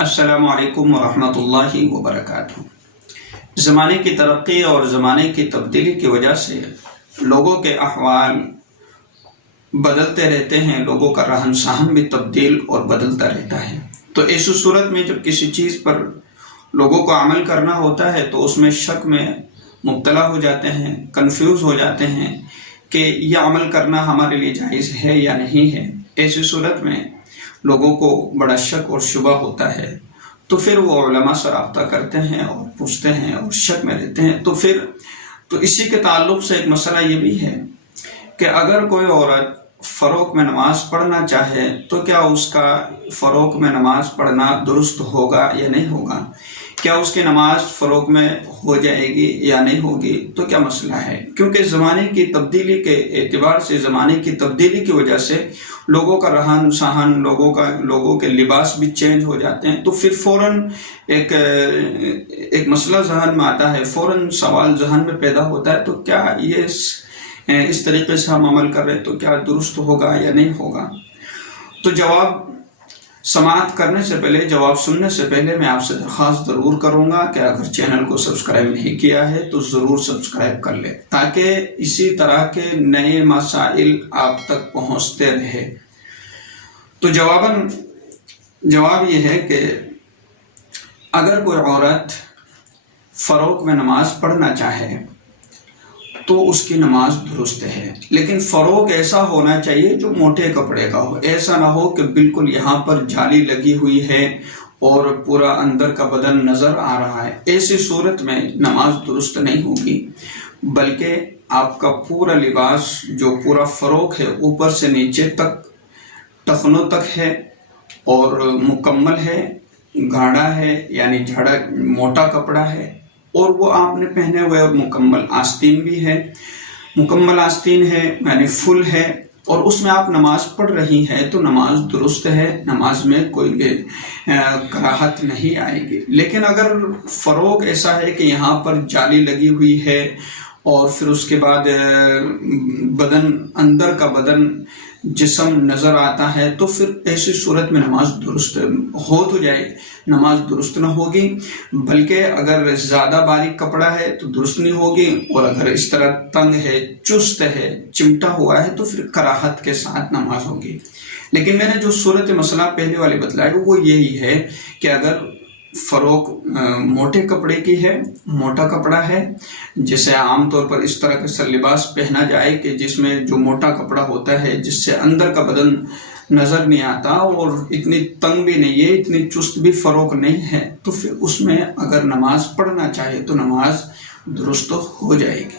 السلام علیکم ورحمۃ اللہ وبرکاتہ۔ زمانے کی ترقی اور زمانے کی تبدیلی کی وجہ سے لوگوں کے احوال بدلتے رہتے ہیں، لوگوں کا رہن سہن بھی تبدیل اور بدلتا رہتا ہے۔ تو ایسی صورت میں جب کسی چیز پر لوگوں کو عمل کرنا ہوتا ہے تو اس میں شک میں مبتلا ہو جاتے ہیں، کنفیوز ہو جاتے ہیں کہ یہ عمل کرنا ہمارے لیے جائز ہے یا نہیں ہے۔ ایسی صورت میں لوگوں کو بڑا شک اور شبہ ہوتا ہے، تو پھر وہ علماء سے رابطہ کرتے ہیں اور پوچھتے ہیں اور شک میں رہتے ہیں۔ تو اسی کے تعلق سے ایک مسئلہ یہ بھی ہے کہ اگر کوئی عورت فروغ میں نماز پڑھنا چاہے تو کیا اس کا فروغ میں نماز پڑھنا درست ہوگا یا نہیں ہوگا؟ کیا اس کی نماز فروغ میں ہو جائے گی یا نہیں ہوگی؟ تو کیا مسئلہ ہے؟ کیونکہ زمانے کی تبدیلی کے اعتبار سے، زمانے کی تبدیلی کی وجہ سے لوگوں کا رہن سہن، لوگوں کے لباس بھی چینج ہو جاتے ہیں، تو پھر فوراً ایک مسئلہ ذہن میں آتا ہے، فوراً سوال ذہن میں پیدا ہوتا ہے، تو کیا یہ اس طریقے سے ہم عمل کر رہے ہیں تو کیا درست ہوگا یا نہیں ہوگا؟ تو جواب سماعت کرنے سے پہلے، جواب سننے سے پہلے میں آپ سے درخواست ضرور کروں گا کہ اگر چینل کو سبسکرائب نہیں کیا ہے تو ضرور سبسکرائب کر لیں، تاکہ اسی طرح کے نئے مسائل آپ تک پہنچتے رہے۔ تو جواب یہ ہے کہ اگر کوئی عورت فروغ میں نماز پڑھنا چاہے تو اس کی نماز درست ہے، لیکن فروغ ایسا ہونا چاہیے جو موٹے کپڑے کا ہو۔ ایسا نہ ہو کہ بالکل یہاں پر جالی لگی ہوئی ہے اور پورا اندر کا بدن نظر آ رہا ہے۔ ایسی صورت میں نماز درست نہیں ہوگی، بلکہ آپ کا پورا لباس جو پورا فروغ ہے، اوپر سے نیچے تک، ٹخنوں تک ہے اور مکمل ہے، گاڑھا ہے، یعنی جھڑا موٹا کپڑا ہے، اور وہ آپ نے پہنے ہوئے اور مکمل آستین بھی ہے، مکمل آستین ہے یعنی فل ہے، اور اس میں آپ نماز پڑھ رہی ہیں تو نماز درست ہے، نماز میں کوئی کراہت نہیں آئے گی۔ لیکن اگر فروغ ایسا ہے کہ یہاں پر جالی لگی ہوئی ہے اور پھر اس کے بعد اندر کا بدن جسم نظر آتا ہے، تو پھر ایسی صورت میں نماز درست ہو تو جائے، نماز درست نہ ہوگی، بلکہ اگر زیادہ باریک کپڑا ہے تو درست نہیں ہوگی، اور اگر اس طرح تنگ ہے، چست ہے، چمٹا ہوا ہے تو پھر کراہت کے ساتھ نماز ہوگی۔ لیکن میں نے جو صورت مسئلہ پہلے والی بتلائی وہ یہی ہے کہ اگر فروغ موٹے کپڑے کی ہے، موٹا کپڑا ہے، جسے عام طور پر اس طرح کا لباس پہنا جائے کہ جس میں جو موٹا کپڑا ہوتا ہے جس سے اندر کا بدن نظر نہیں آتا اور اتنی تنگ بھی نہیں ہے، اتنی چست بھی فروغ نہیں ہے، تو پھر اس میں اگر نماز پڑھنا چاہے تو نماز درست ہو جائے گی۔